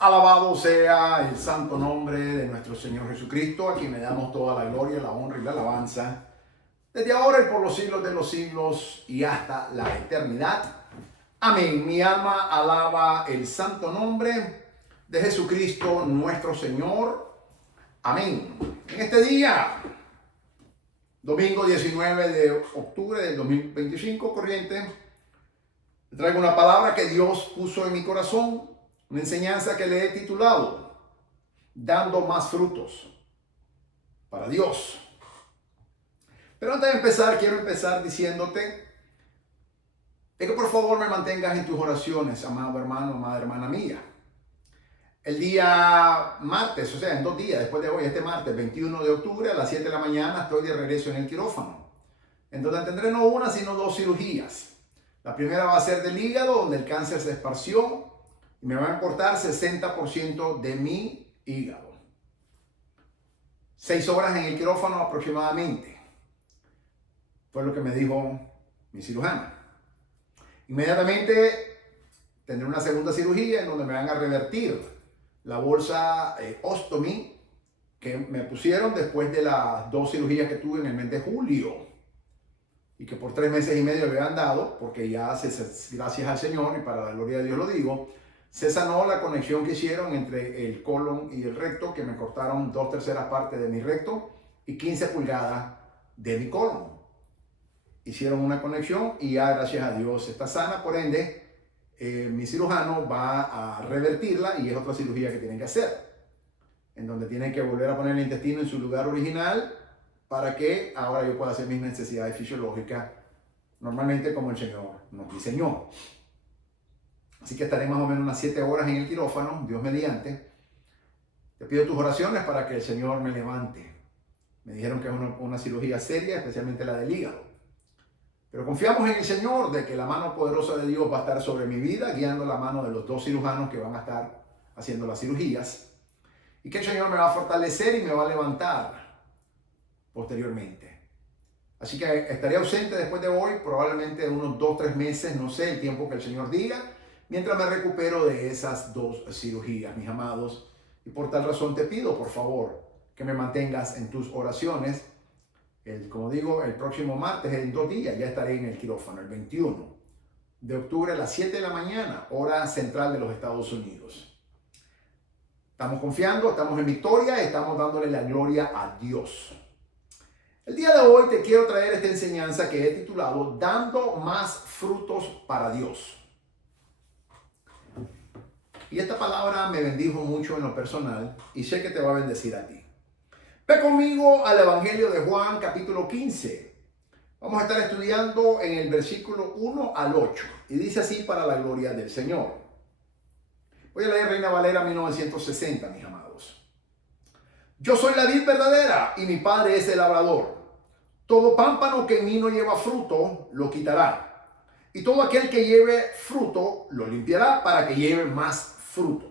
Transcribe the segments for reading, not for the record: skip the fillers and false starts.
Alabado sea el santo nombre de nuestro Señor Jesucristo, a quien le damos toda la gloria, la honra y la alabanza, desde ahora y por los siglos de los siglos y hasta la eternidad. Amén. Mi alma alaba el santo nombre de Jesucristo nuestro Señor. Amén. En este día, domingo 19 de octubre del 2025, corriente, traigo una palabra que Dios puso en mi corazón, una enseñanza que le he titulado Dando más frutos para Dios. Pero antes de empezar, quiero empezar diciéndote que por favor me mantengas en tus oraciones, amado hermano, amada hermana mía. El día martes, o sea, en 2 días después de hoy, este martes 21 de octubre a las 7 de la mañana, estoy de regreso en el quirófano, en donde tendré no una, sino 2 cirugías. La primera va a ser del hígado, donde el cáncer se esparció y me va a importar 60% de mi hígado. 6 horas en el quirófano aproximadamente. Fue lo que me dijo mi cirujana. Inmediatamente tendré una segunda cirugía en donde me van a revertir la bolsa ostomy que me pusieron después de las 2 cirugías que tuve en el mes de julio y que por 3 meses y medio le habían dado, porque ya, gracias al Señor y para la gloria de Dios lo digo, se sanó la conexión que hicieron entre el colon y el recto, que me cortaron 2/3 partes de mi recto y 15 pulgadas de mi colon. Hicieron una conexión y ya, gracias a Dios, está sana. Por ende, mi cirujano va a revertirla y es otra cirugía que tienen que hacer, en donde tienen que volver a poner el intestino en su lugar original para que ahora yo pueda hacer mis necesidades fisiológicas normalmente como el Señor nos diseñó. Así que estaré más o menos unas 7 horas en el quirófano, Dios mediante. Te pido tus oraciones para que el Señor me levante. Me dijeron que es una cirugía seria, especialmente la del hígado. Pero confiamos en el Señor de que la mano poderosa de Dios va a estar sobre mi vida, guiando la mano de los 2 cirujanos que van a estar haciendo las cirugías. Y que el Señor me va a fortalecer y me va a levantar posteriormente. Así que estaré ausente después de hoy, probablemente unos 2-3 meses, no sé, el tiempo que el Señor diga, mientras me recupero de esas 2 cirugías, mis amados. Y por tal razón te pido, por favor, que me mantengas en tus oraciones. Como digo, el próximo martes, en 2 días, ya estaré en el quirófano, el 21 de octubre a las 7 de la mañana, hora central de los Estados Unidos. Estamos confiando, estamos en victoria, estamos dándole la gloria a Dios. El día de hoy te quiero traer esta enseñanza que he titulado Dando más frutos para Dios. Y esta palabra me bendijo mucho en lo personal y sé que te va a bendecir a ti. Ve conmigo al Evangelio de Juan, capítulo 15. Vamos a estar estudiando en el versículo 1 al 8. Y dice así para la gloria del Señor. Voy a leer Reina Valera 1960, mis amados. Yo soy la vid verdadera y mi Padre es el labrador. Todo pámpano que en mí no lleva fruto, lo quitará. Y todo aquel que lleve fruto, lo limpiará para que lleve más fruto.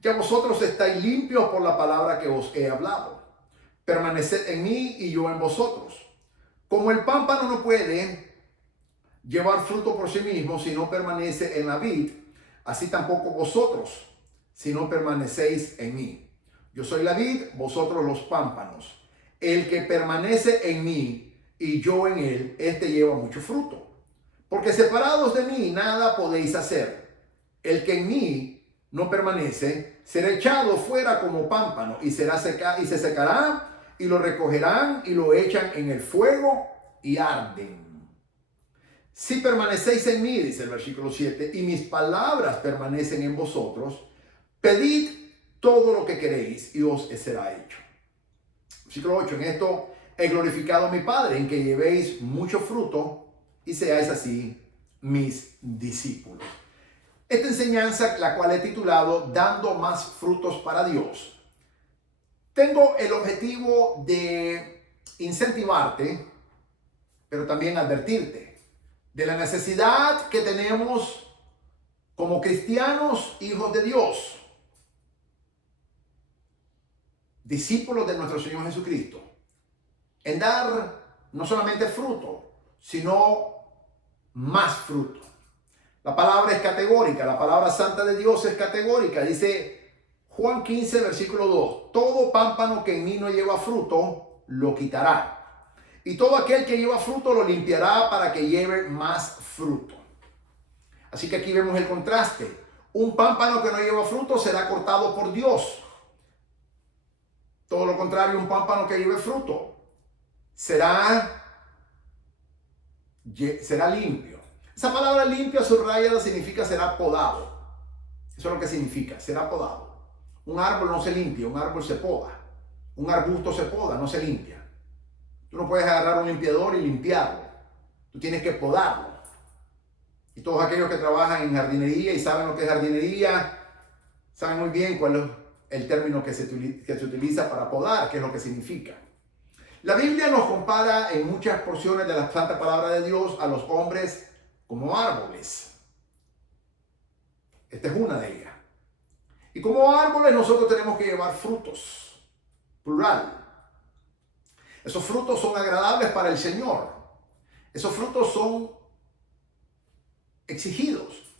Ya vosotros estáis limpios por la palabra que os he hablado. Permaneced en mí y yo en vosotros. Como el pámpano no puede llevar fruto por sí mismo si no permanece en la vid, así tampoco vosotros si no permanecéis en mí. Yo soy la vid, vosotros los pámpanos. El que permanece en mí y yo en él, este lleva mucho fruto. Porque separados de mí nada podéis hacer. El que en mí no permanece será echado fuera como pámpano y se secará, y lo recogerán y lo echan en el fuego y arden. Si permanecéis en mí, dice el versículo 7, y mis palabras permanecen en vosotros, pedid todo lo que queréis y os será hecho. Versículo 8, en esto he glorificado a mi Padre, en que llevéis mucho fruto y seáis así mis discípulos. Esta enseñanza, la cual he titulado Dando más frutos para Dios, tengo el objetivo de incentivarte, pero también advertirte de la necesidad que tenemos como cristianos, hijos de Dios, discípulos de nuestro Señor Jesucristo, en dar no solamente fruto, sino más fruto. La palabra es categórica, la palabra santa de Dios es categórica. Dice Juan 15, versículo 2, todo pámpano que en mí no lleva fruto, lo quitará. Y todo aquel que lleva fruto lo limpiará para que lleve más fruto. Así que aquí vemos el contraste. Un pámpano que no lleva fruto será cortado por Dios. Todo lo contrario, un pámpano que lleve fruto será limpio. Esa palabra limpio subrayada significa será podado. Eso es lo que significa, será podado. Un árbol no se limpia, un árbol se poda. Un arbusto se poda, no se limpia. Tú no puedes agarrar un limpiador y limpiarlo. Tú tienes que podarlo. Y todos aquellos que trabajan en jardinería y saben lo que es jardinería, saben muy bien cuál es el término que se utiliza para podar, qué es lo que significa. La Biblia nos compara en muchas porciones de la santa palabra de Dios a los hombres como árboles. Esta es una de ellas. Y como árboles nosotros tenemos que llevar frutos, plural. Esos frutos son agradables para el Señor. Esos frutos son exigidos,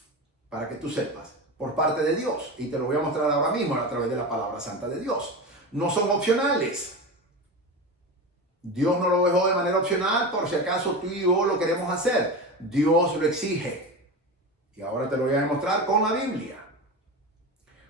para que tú sepas, por parte de Dios. Y te lo voy a mostrar ahora mismo a través de la palabra santa de Dios. No son opcionales. Dios no lo dejó de manera opcional por si acaso tú y yo lo queremos hacer. Dios lo exige. Y ahora te lo voy a demostrar con la Biblia.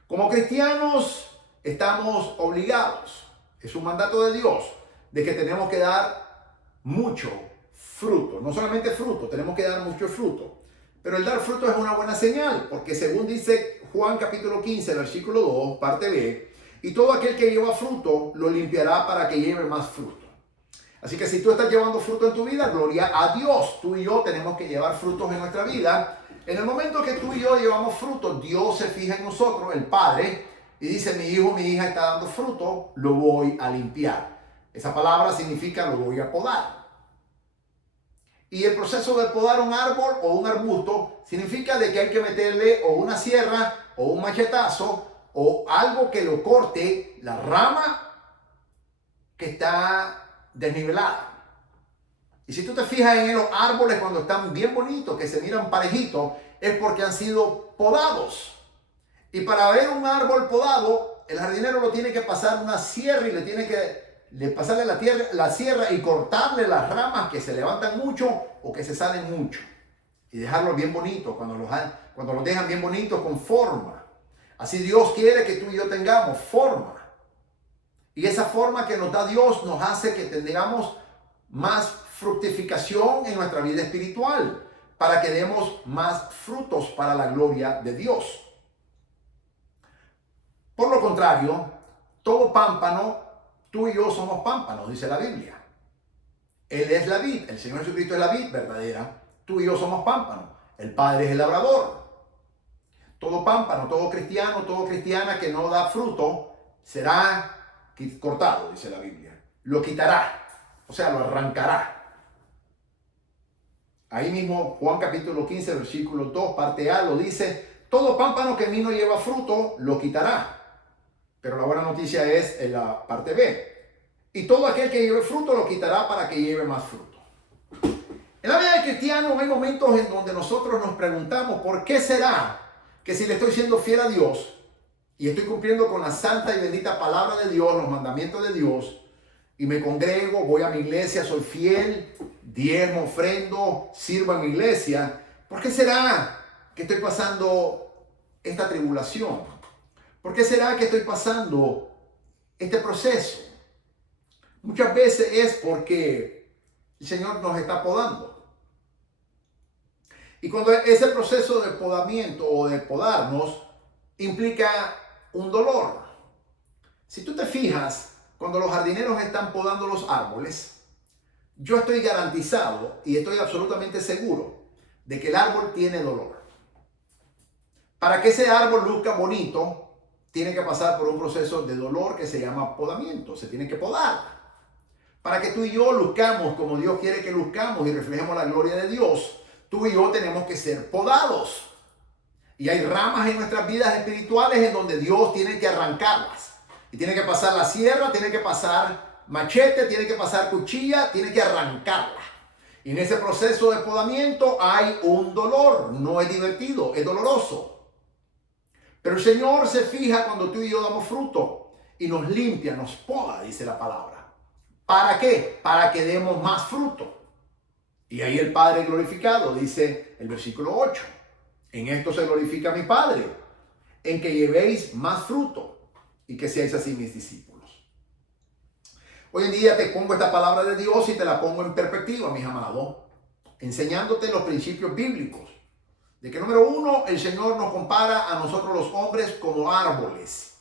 Como cristianos estamos obligados, es un mandato de Dios, de que tenemos que dar mucho fruto. No solamente fruto, tenemos que dar mucho fruto. Pero el dar fruto es una buena señal, porque según dice Juan capítulo 15, versículo 2, parte B, y todo aquel que lleva fruto lo limpiará para que lleve más fruto. Así que si tú estás llevando fruto en tu vida, gloria a Dios. Tú y yo tenemos que llevar frutos en nuestra vida. En el momento que tú y yo llevamos fruto, Dios se fija en nosotros, el Padre, y dice, mi hijo, mi hija está dando fruto, lo voy a limpiar. Esa palabra significa lo voy a podar. Y el proceso de podar un árbol o un arbusto significa de que hay que meterle o una sierra o un machetazo o algo que lo corte la rama que está desnivelada. Y si tú te fijas en los árboles cuando están bien bonitos, que se miran parejitos, es porque han sido podados. Y para ver un árbol podado, el jardinero lo tiene que pasar una sierra y le tiene que pasarle la sierra y cortarle las ramas que se levantan mucho o que se salen mucho. Y dejarlos bien bonitos, cuando los dejan bien bonitos con forma. Así Dios quiere que tú y yo tengamos forma. Y esa forma que nos da Dios nos hace que tengamos más fructificación en nuestra vida espiritual, para que demos más frutos para la gloria de Dios. Por lo contrario, todo pámpano, tú y yo somos pámpanos, dice la Biblia. Él es la vid, el Señor Jesucristo es la vid verdadera, tú y yo somos pámpanos, el Padre es el labrador. Todo pámpano, todo cristiano, toda cristiana que no da fruto será cortado, dice la Biblia. Lo quitará, o sea, lo arrancará. Ahí mismo Juan capítulo 15, versículo 2, parte A, lo dice, todo pámpano que en mí no lleva fruto, lo quitará. Pero la buena noticia es en la parte B. Y todo aquel que lleve fruto, lo quitará para que lleve más fruto. En la vida del cristiano hay momentos en donde nosotros nos preguntamos, ¿por qué será que si le estoy siendo fiel a Dios y estoy cumpliendo con la santa y bendita palabra de Dios, los mandamientos de Dios, y me congrego, voy a mi iglesia, soy fiel, diezmo, ofrendo, sirvo en mi iglesia, ¿por qué será que estoy pasando esta tribulación? ¿Por qué será que estoy pasando este proceso? Muchas veces es porque el Señor nos está podando. Y cuando ese proceso de podamiento o de podarnos implica un dolor. Si tú te fijas, cuando los jardineros están podando los árboles, yo estoy garantizado y estoy absolutamente seguro de que el árbol tiene dolor. Para que ese árbol luzca bonito, tiene que pasar por un proceso de dolor que se llama podamiento. Se tiene que podar. Para que tú y yo luzcamos como Dios quiere que luzcamos y reflejemos la gloria de Dios, tú y yo tenemos que ser podados. Y hay ramas en nuestras vidas espirituales en donde Dios tiene que arrancarlas. Y tiene que pasar la sierra, tiene que pasar machete, tiene que pasar cuchilla, tiene que arrancarla. Y en ese proceso de podamiento hay un dolor. No es divertido, es doloroso. Pero el Señor se fija cuando tú y yo damos fruto y nos limpia, nos poda, dice la palabra. ¿Para qué? Para que demos más fruto. Y ahí el Padre glorificado, dice el versículo 8. En esto se glorifica mi Padre, en que llevéis más fruto y que seáis así mis discípulos. Hoy en día te pongo esta palabra de Dios y te la pongo en perspectiva, mis amados, enseñándote los principios bíblicos. De que número uno, el Señor nos compara a nosotros los hombres como árboles.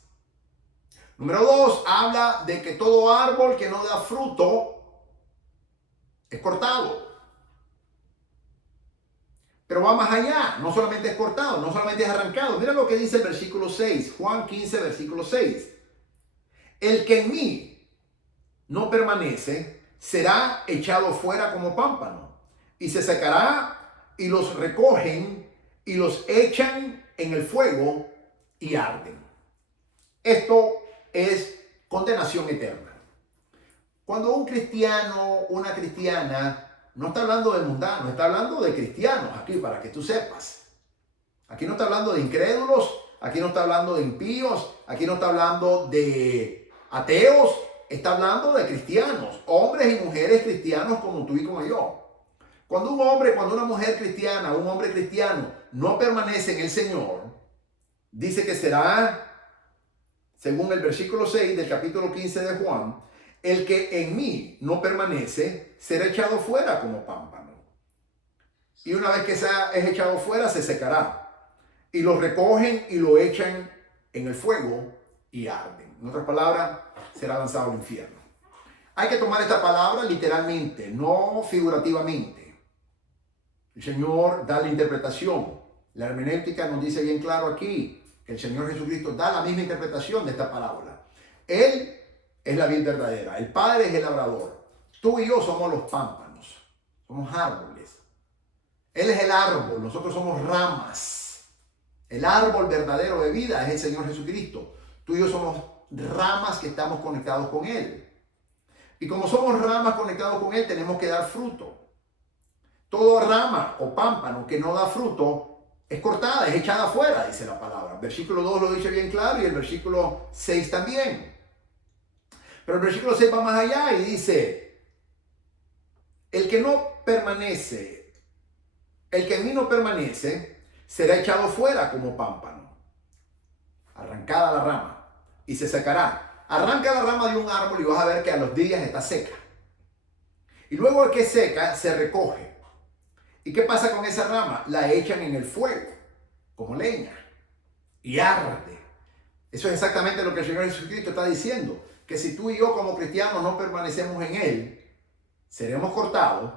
Número dos, habla de que todo árbol que no da fruto es cortado. Pero va más allá, no solamente es cortado, no solamente es arrancado. Mira lo que dice el versículo 6, Juan 15, versículo 6. El que en mí no permanece será echado fuera como pámpano y se secará y los recogen y los echan en el fuego y arden. Esto es condenación eterna. Cuando un cristiano, una cristiana, no está hablando de mundanos, está hablando de cristianos aquí, para que tú sepas. Aquí no está hablando de incrédulos, aquí no está hablando de impíos, aquí no está hablando de ateos, está hablando de cristianos, hombres y mujeres cristianos como tú y como yo. Cuando un hombre, cuando una mujer cristiana, un hombre cristiano no permanece en el Señor, dice que será, según el versículo 6 del capítulo 15 de Juan, el que en mí no permanece será echado fuera como pámpano. Y una vez que sea es echado fuera, se secará. Y lo recogen y lo echan en el fuego y arden. En otras palabras, será lanzado al infierno. Hay que tomar esta palabra literalmente, no figurativamente. El Señor da la interpretación. La hermenéutica nos dice bien claro aquí que el Señor Jesucristo da la misma interpretación de esta parábola. Él es la vid verdadera. El Padre es el labrador. Tú y yo somos los pámpanos. Somos árboles. Él es el árbol. Nosotros somos ramas. El árbol verdadero de vida es el Señor Jesucristo. Tú y yo somos ramas que estamos conectados con Él. Y como somos ramas conectados con Él, tenemos que dar fruto. Toda rama o pámpano que no da fruto es cortada, es echada afuera, dice la palabra. El versículo 2 lo dice bien claro y el versículo 6 también. Pero el versículo 6 va más allá y dice, el que no permanece, el que en mí no permanece, será echado fuera como pámpano. Arrancada la rama y se secará. Arranca la rama de un árbol y vas a ver que a los días está seca. Y luego de que seca, se recoge. ¿Y qué pasa con esa rama? La echan en el fuego, como leña, y arde. Eso es exactamente lo que el Señor Jesucristo está diciendo. Que si tú y yo como cristianos no permanecemos en Él, seremos cortados,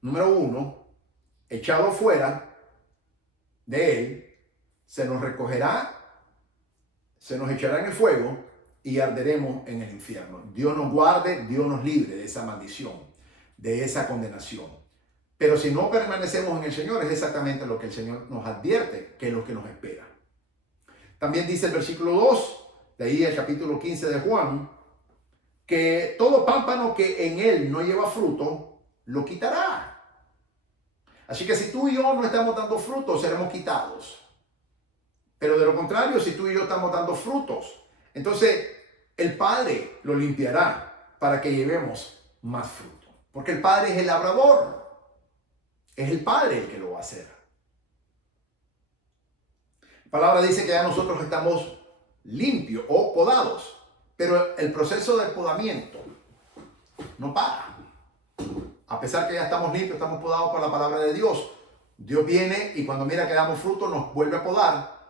número uno, echados fuera de Él, se nos recogerá, se nos echará en el fuego y arderemos en el infierno. Dios nos guarde, Dios nos libre de esa maldición, de esa condenación. Pero si no permanecemos en el Señor, es exactamente lo que el Señor nos advierte, que es lo que nos espera. También dice el versículo 2, de ahí el capítulo 15 de Juan, que todo pámpano que en él no lleva fruto, lo quitará. Así que si tú y yo no estamos dando frutos, seremos quitados. Pero de lo contrario, si tú y yo estamos dando frutos, entonces el Padre lo limpiará para que llevemos más fruto. Porque el Padre es el labrador. Es el Padre el que lo va a hacer. La palabra dice que ya nosotros estamos limpios o podados, pero el proceso de podamiento no para. A pesar que ya estamos limpios, estamos podados por la palabra de Dios. Dios viene y cuando mira que damos fruto nos vuelve a podar.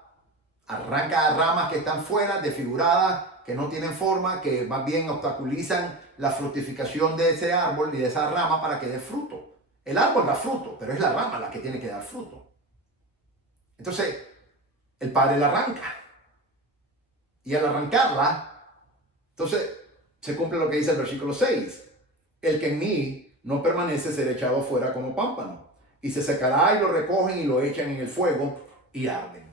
Arranca ramas que están fuera, desfiguradas, que no tienen forma, que más bien obstaculizan la fructificación de ese árbol y de esa rama para que dé fruto. El árbol da fruto, pero es la rama la que tiene que dar fruto. Entonces, el Padre la arranca. Y al arrancarla, entonces se cumple lo que dice el versículo 6. El que en mí no permanece será echado fuera como pámpano. Y se secará y lo recogen y lo echan en el fuego y arden.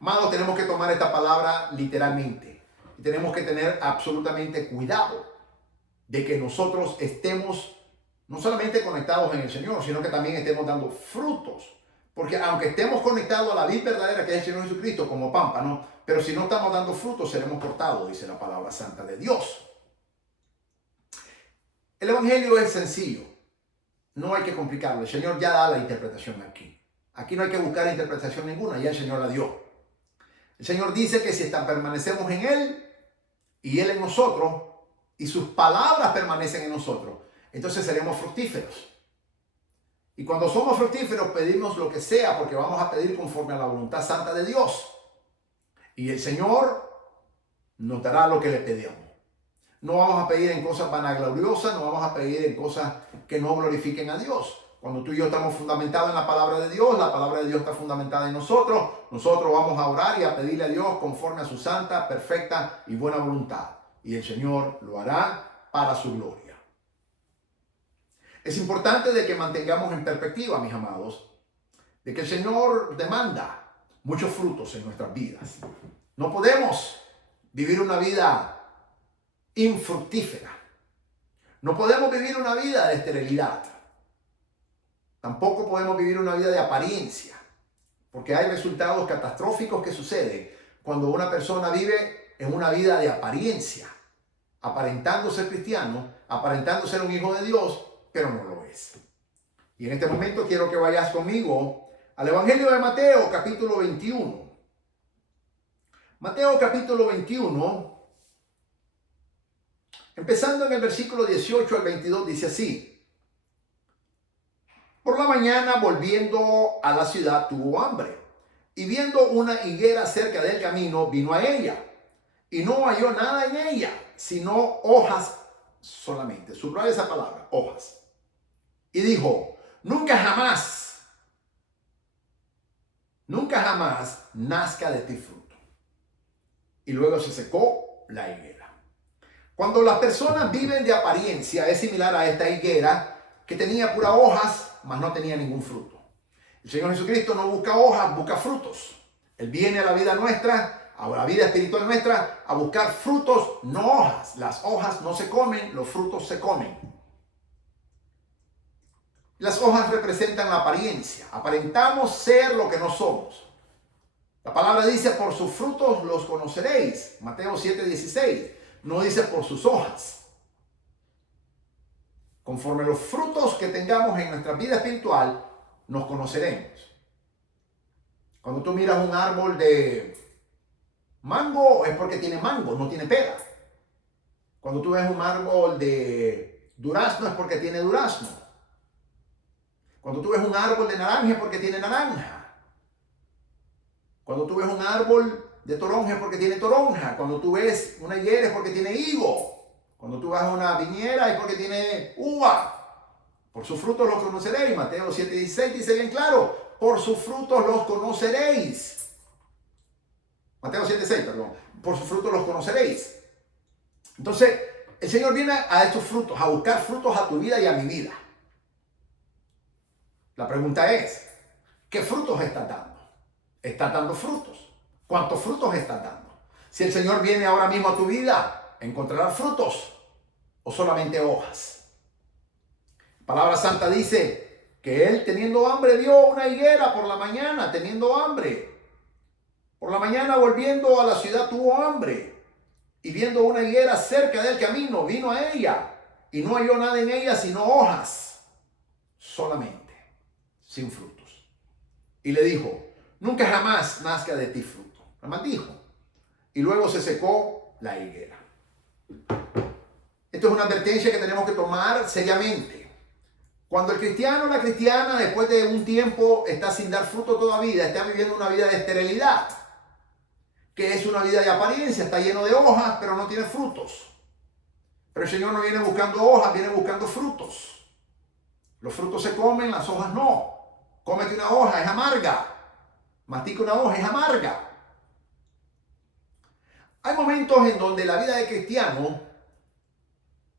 Amados, tenemos que tomar esta palabra literalmente. Y tenemos que tener absolutamente cuidado de que nosotros estemos No solamente conectados en el Señor, sino que también estemos dando frutos. Porque aunque estemos conectados a la vid verdadera que es el Señor Jesucristo como pámpano, pero si no estamos dando frutos seremos cortados, dice la palabra santa de Dios. El Evangelio es sencillo. No hay que complicarlo. El Señor ya da la interpretación aquí. Aquí no hay que buscar interpretación ninguna. Ya el Señor la dio. El Señor dice que si permanecemos en Él y Él en nosotros y sus palabras permanecen en nosotros, entonces seremos fructíferos. Y cuando somos fructíferos pedimos lo que sea porque vamos a pedir conforme a la voluntad santa de Dios. Y el Señor nos dará lo que le pedimos. No vamos a pedir en cosas vanagloriosas, no vamos a pedir en cosas que no glorifiquen a Dios. Cuando tú y yo estamos fundamentados en la palabra de Dios, la palabra de Dios está fundamentada en nosotros, nosotros vamos a orar y a pedirle a Dios conforme a su santa, perfecta y buena voluntad. Y el Señor lo hará para su gloria. Es importante de que mantengamos en perspectiva, mis amados, de que el Señor demanda muchos frutos en nuestras vidas. No podemos vivir una vida infructífera. No podemos vivir una vida de esterilidad. Tampoco podemos vivir una vida de apariencia, porque hay resultados catastróficos que suceden cuando una persona vive en una vida de apariencia, aparentando ser cristiano, aparentando ser un hijo de Dios, pero no lo es. Y en este momento quiero que vayas conmigo al Evangelio de Mateo, capítulo 21. Mateo, capítulo 21. Empezando en el versículo 18 al 22, dice así. Por la mañana, volviendo a la ciudad, tuvo hambre. Y viendo una higuera cerca del camino, vino a ella. Y no halló nada en ella, sino hojas solamente. Subraya esa palabra, hojas. Y dijo, nunca jamás nazca de ti fruto. Y luego se secó la higuera. Cuando las personas viven de apariencia, es similar a esta higuera que tenía puras hojas, mas no tenía ningún fruto. El Señor Jesucristo no busca hojas, busca frutos. Él viene a la vida nuestra, a la vida espiritual nuestra, a buscar frutos, no hojas. Las hojas no se comen, los frutos se comen. Las hojas representan la apariencia. Aparentamos ser lo que no somos. La palabra dice, por sus frutos los conoceréis. Mateo 7:16. No dice por sus hojas. Conforme los frutos que tengamos en nuestra vida espiritual, nos conoceremos. Cuando tú miras un árbol de mango, es porque tiene mango, no tiene pera. Cuando tú ves un árbol de durazno, es porque tiene durazno. Cuando tú ves un árbol de naranja, es porque tiene naranja. Cuando tú ves un árbol de toronja, es porque tiene toronja. Cuando tú ves una higuera, es porque tiene higo. Cuando tú vas a una viñera, es porque tiene uva. Por sus frutos los conoceréis. Mateo 7:16 dice bien claro, por sus frutos los conoceréis. Mateo 7:6, perdón. Por sus frutos los conoceréis. Entonces, el Señor viene a estos frutos, a buscar frutos a tu vida y a mi vida. La pregunta es, ¿qué frutos estás dando? ¿Estás dando frutos? ¿Cuántos frutos estás dando? Si el Señor viene ahora mismo a tu vida, ¿encontrarás frutos o solamente hojas? La palabra santa dice que él teniendo hambre vio una higuera por la mañana, teniendo hambre. Por la mañana volviendo a la ciudad tuvo hambre y viendo una higuera cerca del camino vino a ella y no halló nada en ella sino hojas solamente, sin frutos. Y le dijo, nunca jamás nazca de ti fruto. La maldijo. Y luego se secó la higuera. Esto es una advertencia que tenemos que tomar seriamente. Cuando el cristiano o la cristiana después de un tiempo está sin dar fruto todavía, está viviendo una vida de esterilidad, que es una vida de apariencia, está lleno de hojas, pero no tiene frutos. Pero el Señor no viene buscando hojas, viene buscando frutos. Los frutos se comen, las hojas no. Cómete una hoja, es amarga. Mastica una hoja, es amarga. Hay momentos en donde la vida de cristiano,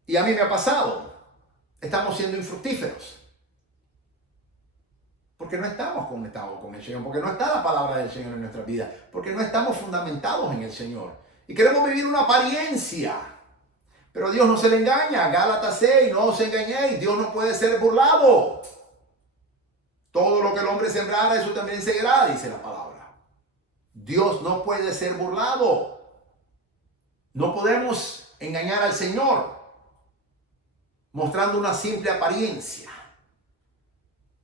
y a mí me ha pasado, estamos siendo infructíferos. Porque no estamos conectados con el Señor, porque no está la palabra del Señor en nuestra vida, porque no estamos fundamentados en el Señor. Y queremos vivir una apariencia. Pero Dios no se le engaña. Gálatas 6, no os engañéis. Dios no puede ser burlado. Todo lo que el hombre sembrara, eso también segará, dice la palabra. Dios no puede ser burlado. No podemos engañar al Señor mostrando una simple apariencia.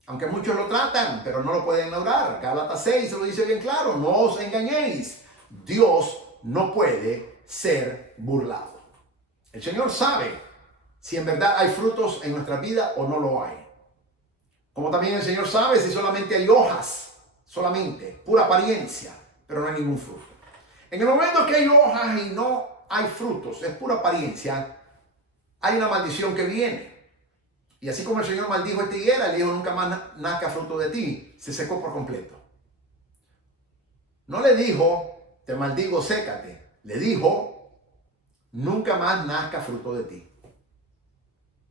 Aunque muchos lo tratan, pero no lo pueden lograr. Gálatas 6 se lo dice bien claro. No os engañéis. Dios no puede ser burlado. El Señor sabe si en verdad hay frutos en nuestra vida o no lo hay. Como también el Señor sabe si solamente hay hojas, solamente, pura apariencia, pero no hay ningún fruto. En el momento que hay hojas y no hay frutos, es pura apariencia, hay una maldición que viene. Y así como el Señor maldijo esta higuera, le dijo nunca más nazca fruto de ti, se secó por completo. No le dijo, te maldigo, sécate. Le dijo, nunca más nazca fruto de ti.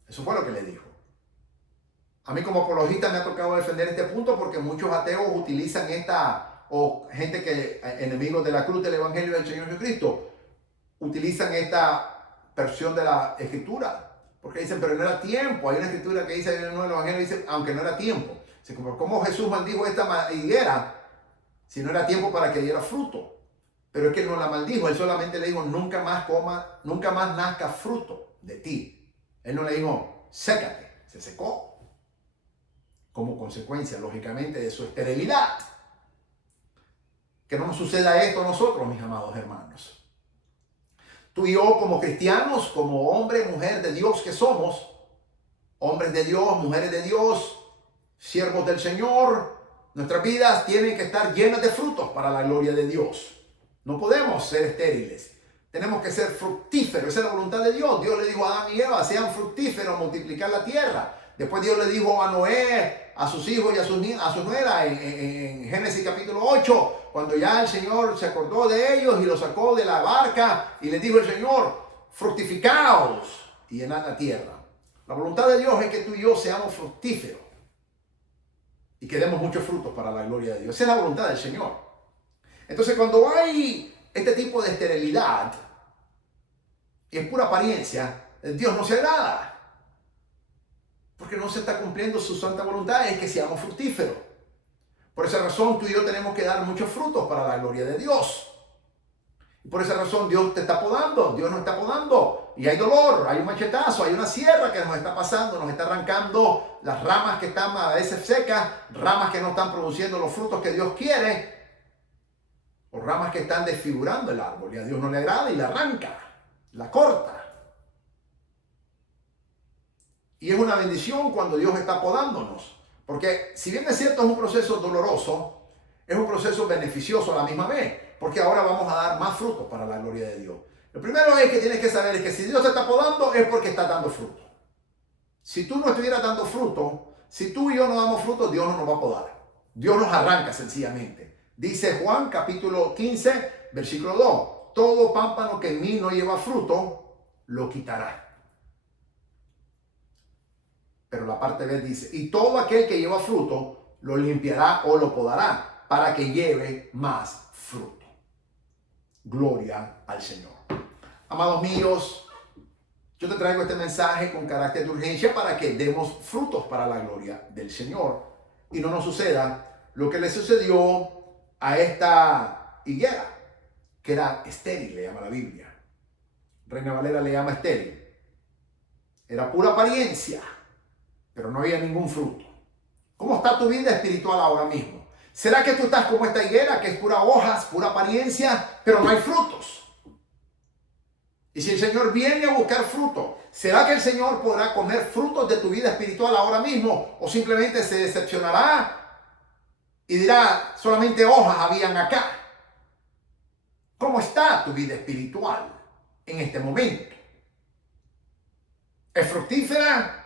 Eso fue lo que le dijo. A mí como apologista me ha tocado defender este punto porque muchos ateos utilizan o gente que, enemigos de la cruz del Evangelio del Señor Jesucristo, utilizan esta versión de la Escritura. Porque dicen, pero no era tiempo. Hay una Escritura que dice en el Evangelio, dice, aunque no era tiempo. ¿Cómo Jesús maldijo esta higuera si no era tiempo para que diera fruto? Pero es que él no la maldijo. Él solamente le dijo, nunca más nazca fruto de ti. Él no le dijo, sécate. Se secó. Como consecuencia, lógicamente, de su esterilidad. Que no nos suceda esto a nosotros, mis amados hermanos. Tú y yo, como cristianos, como hombre, mujer de Dios que somos, hombres de Dios, mujeres de Dios, siervos del Señor, nuestras vidas tienen que estar llenas de frutos para la gloria de Dios. No podemos ser estériles. Tenemos que ser fructíferos. Esa es la voluntad de Dios. Dios le dijo a Adán y Eva, sean fructíferos, multiplicar la tierra. Después Dios le dijo a Noé, a sus hijos y a su nuera en Génesis capítulo 8, cuando ya el Señor se acordó de ellos y los sacó de la barca y les dijo el Señor, fructificaos y llenad la tierra. La voluntad de Dios es que tú y yo seamos fructíferos y que demos muchos frutos para la gloria de Dios. Esa es la voluntad del Señor. Entonces cuando hay este tipo de esterilidad y es pura apariencia, Dios no se agrada. Porque no se está cumpliendo su santa voluntad, es que seamos fructíferos. Por esa razón tú y yo tenemos que dar muchos frutos para la gloria de Dios. Y por esa razón Dios te está podando, Dios nos está podando. Y hay dolor, hay un machetazo, hay una sierra que nos está pasando, nos está arrancando las ramas que están a veces secas, ramas que no están produciendo los frutos que Dios quiere, o ramas que están desfigurando el árbol y a Dios no le agrada y la arranca, la corta. Y es una bendición cuando Dios está podándonos. Porque si bien es cierto es un proceso doloroso, es un proceso beneficioso a la misma vez. Porque ahora vamos a dar más frutos para la gloria de Dios. Lo primero es que tienes que saber es que si Dios te está podando es porque está dando fruto. Si tú no estuvieras dando fruto, si tú y yo no damos fruto, Dios no nos va a podar. Dios nos arranca sencillamente. Dice Juan capítulo 15, versículo 2. Todo pámpano que en mí no lleva fruto, lo quitará. Pero la parte B dice, y todo aquel que lleva fruto, lo limpiará o lo podará, para que lleve más fruto. Gloria al Señor. Amados míos, yo te traigo este mensaje con carácter de urgencia para que demos frutos para la gloria del Señor. Y no nos suceda lo que le sucedió a esta higuera, que era estéril, le llama la Biblia. Reina Valera le llama estéril. Era pura apariencia, pero no había ningún fruto. ¿Cómo está tu vida espiritual ahora mismo? ¿Será que tú estás como esta higuera, que es pura hojas, pura apariencia, pero no hay frutos? Y si el Señor viene a buscar fruto, ¿será que el Señor podrá comer frutos de tu vida espiritual ahora mismo? ¿O simplemente se decepcionará y dirá, solamente hojas habían acá? ¿Cómo está tu vida espiritual en este momento? ¿Es fructífera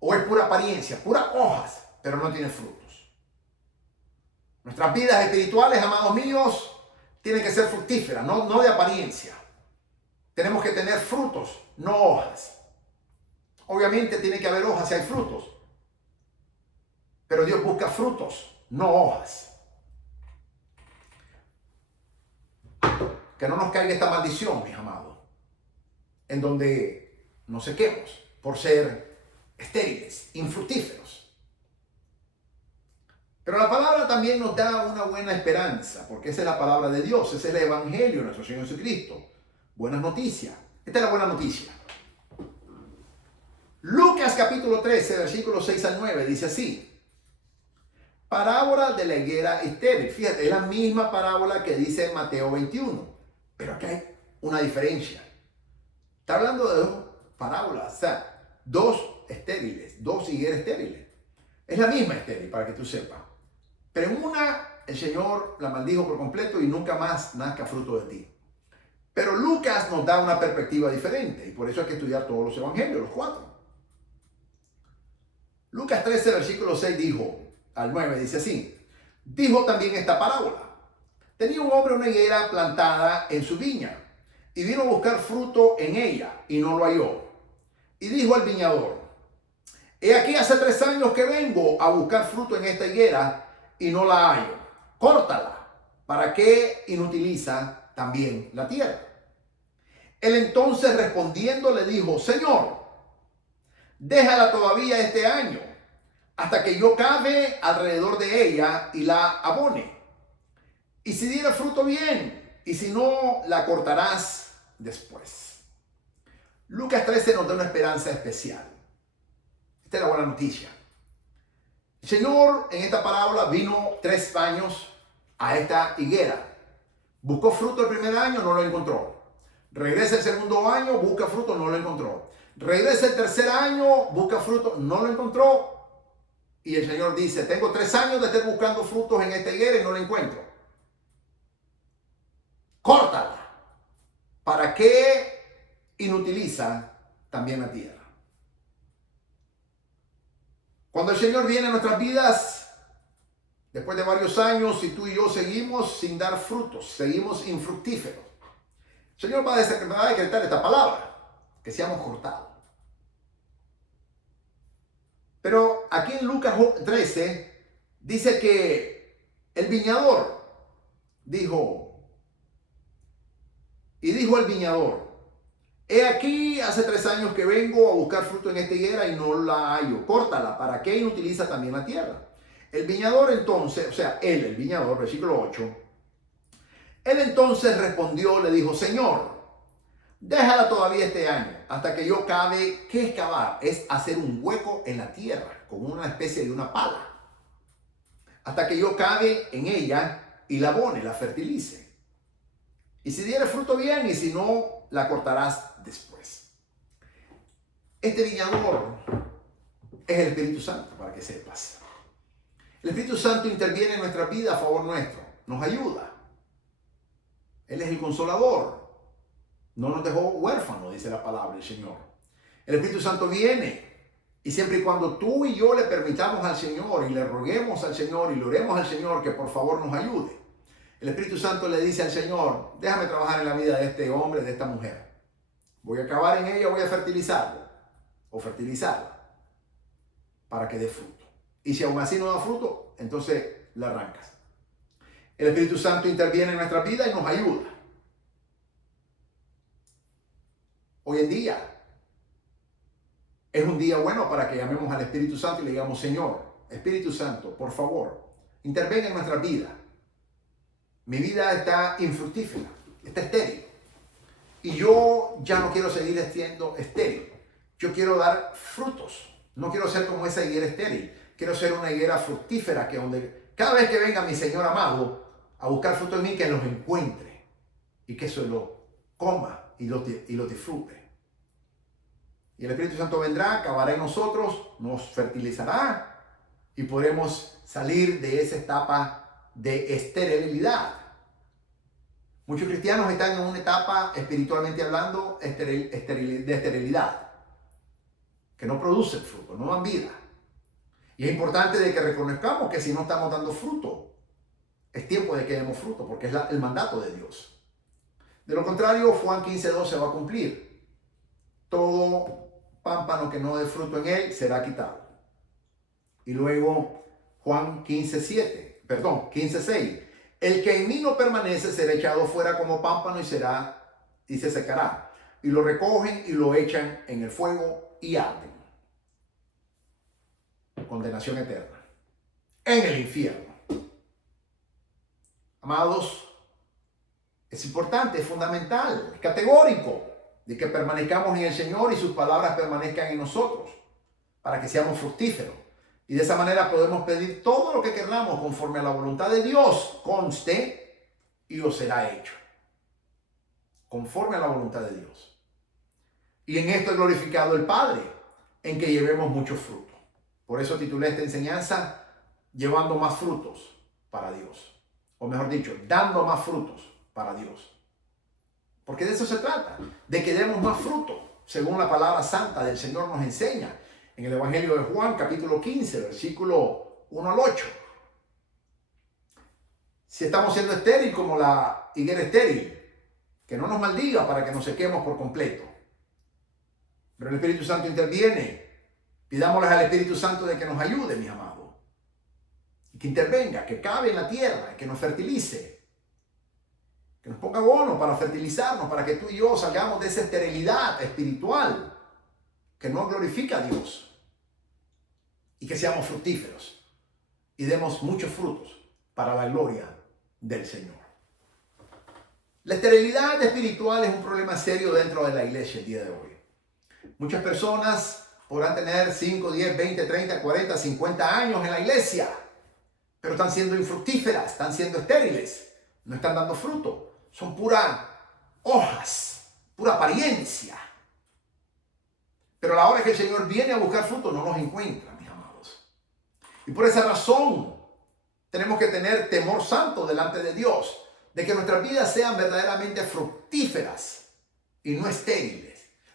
o es pura apariencia, puras hojas, pero no tiene frutos? Nuestras vidas espirituales, amados míos, tienen que ser fructíferas, no de apariencia. Tenemos que tener frutos, no hojas. Obviamente tiene que haber hojas si hay frutos, pero Dios busca frutos, no hojas. Que no nos caiga esta maldición, mis amados. en donde nos sequemos por ser estériles, infructíferos. Pero la palabra también nos da una buena esperanza, porque esa es la palabra de Dios, ese es el Evangelio de nuestro Señor Jesucristo. Buenas noticias. Esta es la buena noticia. Lucas capítulo 13, versículos 6 al 9, dice así. Parábola de la higuera estéril. Fíjate, es la misma parábola que dice Mateo 21. Pero aquí hay una diferencia. Está hablando de dos parábolas, o sea, dos estériles, dos higueras estériles. Es la misma estéril, para que tú sepas. Pero en una, el Señor la maldijo por completo y nunca más nazca fruto de ti. Pero Lucas nos da una perspectiva diferente y por eso hay que estudiar todos los evangelios, los 4. Lucas 13, versículo 6 dijo, al 9 dice así, dijo también esta parábola. Tenía un hombre una higuera plantada en su viña y vino a buscar fruto en ella y no lo halló. Y dijo al viñador, he aquí hace 3 años que vengo a buscar fruto en esta higuera y no la hallo. Córtala, ¿para qué inutiliza también la tierra? Él entonces respondiendo le dijo, Señor, déjala todavía este año, hasta que yo cave alrededor de ella y la abone. Y si diera fruto bien, y si no, la cortarás después. Lucas 13 nos da una esperanza especial. Esta es la buena noticia. El Señor en esta parábola vino 3 años a esta higuera. Buscó fruto el primer año, no lo encontró. Regresa el segundo año, busca fruto, no lo encontró. Regresa el tercer año, busca fruto, no lo encontró. Y el Señor dice, tengo 3 años de estar buscando frutos en esta higuera y no lo encuentro. Córtala. ¿Para qué inutiliza también la tierra? Cuando el Señor viene a nuestras vidas, después de varios años, si tú y yo seguimos sin dar frutos, seguimos infructíferos, el Señor va a decretar esta palabra, que seamos cortados. Pero aquí en Lucas 13 dice que el viñador dijo al viñador, he aquí hace 3 años que vengo a buscar fruto en esta higuera y no la hallo. Córtala, ¿para qué inutiliza también la tierra? El viñador entonces, o sea, el viñador, versículo 8, él entonces respondió, le dijo, Señor, déjala todavía este año, hasta que yo cave. ¿Qué es cavar? Es hacer un hueco en la tierra, como una especie de una pala. Hasta que yo cave en ella y la abone, la fertilice. Y si diere fruto bien, y si no, la cortarás después. Este viñador es el Espíritu Santo, para que sepas. El Espíritu Santo interviene en nuestra vida a favor nuestro, nos ayuda. Él es el consolador. No nos dejó huérfanos, dice la palabra del Señor. El Espíritu Santo viene y siempre y cuando tú y yo le permitamos al Señor y le roguemos al Señor y le oremos al Señor que por favor nos ayude, el Espíritu Santo le dice al Señor, déjame trabajar en la vida de este hombre, de esta mujer. Voy a acabar en ella, voy a fertilizarlo o fertilizarla para que dé fruto. Y si aún así no da fruto, entonces la arrancas. El Espíritu Santo interviene en nuestra vida y nos ayuda. Hoy en día es un día bueno para que llamemos al Espíritu Santo y le digamos, Señor, Espíritu Santo, por favor, intervenga en nuestra vida. Mi vida está infructífera, está estéril. Y yo ya no quiero seguir siendo estéril. Yo quiero dar frutos. No quiero ser como esa higuera estéril. Quiero ser una higuera fructífera que donde cada vez que venga mi Señor amado a buscar fruto en mí, que los encuentre y que eso lo coma y lo disfrute. Y el Espíritu Santo vendrá, acabará en nosotros, nos fertilizará y podremos salir de esa etapa de esterilidad. Muchos cristianos están en una etapa, espiritualmente hablando, de esterilidad, que no producen fruto, no dan vida. Y es importante de que reconozcamos que si no estamos dando fruto, es tiempo de que demos fruto, porque es el mandato de Dios. De lo contrario, Juan 15:2 se va a cumplir. Todo pámpano que no dé fruto en él será quitado. Y luego Juan 15:6. El que en mí no permanece será echado fuera como pámpano y se secará. y lo recogen y lo echan en el fuego y arden. Condenación eterna en el infierno. Amados, es importante, es fundamental, es categórico de que permanezcamos en el Señor y sus palabras permanezcan en nosotros para que seamos fructíferos. Y de esa manera podemos pedir todo lo que queramos conforme a la voluntad de Dios, conste y os será hecho. Conforme a la voluntad de Dios. Y en esto es glorificado el Padre, en que llevemos mucho fruto. Por eso titulé esta enseñanza, llevando más frutos para Dios. O mejor dicho, dando más frutos para Dios. Porque de eso se trata, de que demos más fruto, según la palabra santa del Señor nos enseña. En el Evangelio de Juan, capítulo 15, versículo 1 al 8. Si estamos siendo estéril como la higuera estéril, que no nos maldiga para que nos sequemos por completo. Pero el Espíritu Santo interviene. Pidámosle al Espíritu Santo de que nos ayude, mis amados. Y que intervenga, que cabe en la tierra, que nos fertilice. Que nos ponga abono para fertilizarnos, para que tú y yo salgamos de esa esterilidad espiritual que no glorifica a Dios. Y que seamos fructíferos. Y demos muchos frutos para la gloria del Señor. La esterilidad espiritual es un problema serio dentro de la iglesia el día de hoy. Muchas personas podrán tener 5, 10, 20, 30, 40, 50 años en la iglesia, pero están siendo infructíferas, están siendo estériles, no están dando fruto. Son puras hojas, pura apariencia. Pero a la hora que el Señor viene a buscar fruto, no los encuentra, mis amados. Y por esa razón tenemos que tener temor santo delante de Dios, de que nuestras vidas sean verdaderamente fructíferas y no estériles.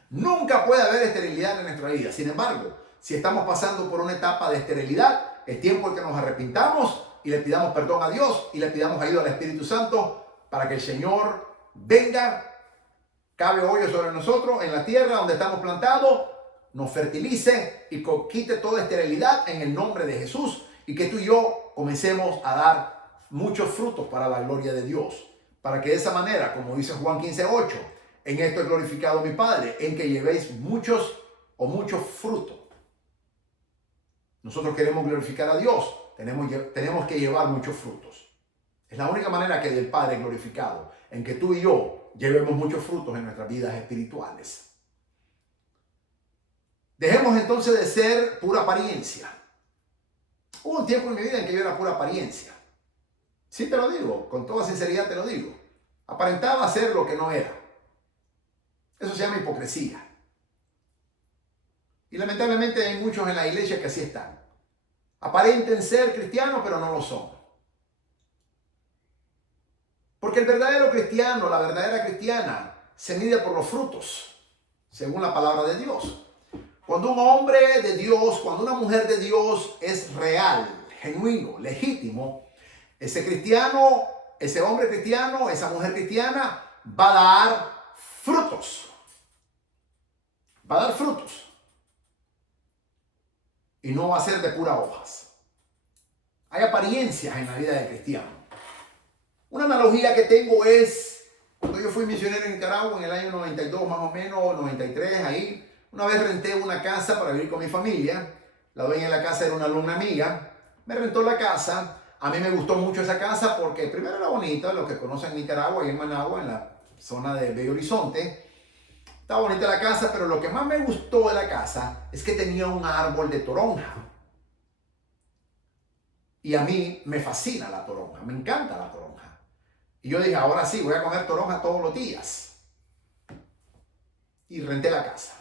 Nunca puede haber esterilidad en nuestra vida. Sin embargo, si estamos pasando por una etapa de esterilidad, es tiempo de que nos arrepintamos y le pidamos perdón a Dios y le pidamos ayuda al Espíritu Santo para que el Señor venga, cabe hoyo sobre nosotros en la tierra donde estamos plantados, nos fertilice y quite toda esterilidad en el nombre de Jesús, y que tú y yo comencemos a dar muchos frutos para la gloria de Dios, para que de esa manera, como dice Juan 15:8, en esto es glorificado mi Padre, en que llevéis mucho fruto. Nosotros queremos glorificar a Dios, tenemos que llevar muchos frutos. Es la única manera que el Padre es glorificado, en que tú y yo llevemos muchos frutos en nuestras vidas espirituales. Dejemos entonces de ser pura apariencia. Hubo un tiempo en mi vida en que yo era pura apariencia. Sí te lo digo, con toda sinceridad te lo digo. Aparentaba ser lo que no era. Eso se llama hipocresía. Y lamentablemente hay muchos en la iglesia que así están. Aparenten ser cristianos, pero no lo son. Porque el verdadero cristiano, la verdadera cristiana, se mide por los frutos, según la palabra de Dios. Cuando un hombre de Dios, cuando una mujer de Dios es real, genuino, legítimo, ese cristiano, ese hombre cristiano, esa mujer cristiana va a dar frutos. Va a dar frutos. Y no va a ser de puras hojas. Hay apariencias en la vida del cristiano. Una analogía que tengo es cuando yo fui misionero en Nicaragua en el año 92 más o menos, 93 ahí. Una vez renté una casa para vivir con mi familia. La dueña de la casa era una alumna amiga. Me rentó la casa. A mí me gustó mucho esa casa porque primero era bonita, los que conocen Nicaragua y en Managua, en la zona de Bello Horizonte. Estaba bonita la casa, pero lo que más me gustó de la casa es que tenía un árbol de toronja. Y a mí me fascina la toronja, me encanta la toronja. Y yo dije, ahora sí, voy a comer toronja todos los días. Y renté la casa.